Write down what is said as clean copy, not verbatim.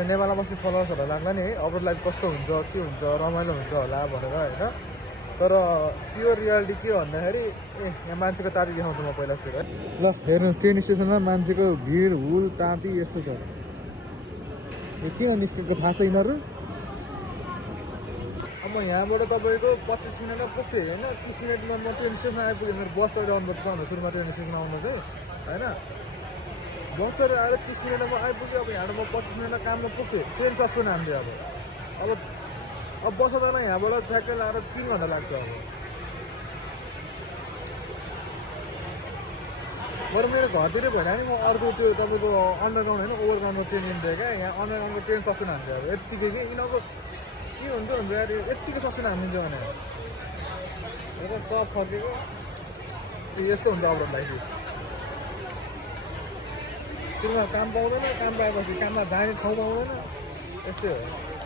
नेपालमा बस्ने फलोवर्सहरूलाई लाग्ला नि है अब्रोड लाइफ कस्तो हुन्छ के हुन्छ रमाइलो हुन्छ होला भनेर होइन तर प्योर रियालिटी के भन्दाखेरि यहाँ मान्छेको ताती देखाउँछु म पहिला सुरु है ल हेर्नु ट्रेन स्टेसनमा मान्छेको भिड हुल ताती यस्तो छ यो किन निस्केको थाहा छ यिनीहरू अब यहाँबाट तपाईँको 25 मिनटमा पुग्थेँ होइन 30 मिनटमा म ट्रेन स्टेसनमा आइपुगेँ मेरो बस चढेर आउनुपर्छ भनेर सुरुमा ट्रेन स्टेसनमा आउनु चाहिँ होइन बस चढेर आएर 30 मिनटमा आइपुग्यो अब यहाँबाट म 25 मिनटमा काममा पुग्थेँ ट्रेन सस्पेन्ड हान्थेँ अब बस जान यहाँबाट ठ्याक्कै लाएर 3 घन्टा लाग्छ अब बरु मेरो घरतिर भएन नि म अर्को त्यो तपाईँको अन्डरग्राउन्ड होइन ओभरग्राउन्डको ट्रेन लिन्थेँ क्या यहाँ अन्डरग्राउन्डको ट्रेन सस्पेन्ड हान्थ्यो अब यत्तिकै कि यिनीहरूको के हुन्छ यार यत्तिकै सस्पेन्ड हानिदिन्छ भने र सब फर्केको यस्तो हुन्छ अब लाइफ सुरुमा काम पाउँदैन काम पाएपछि काममा जाने ठाउँ पाउँदैन यस्तै हो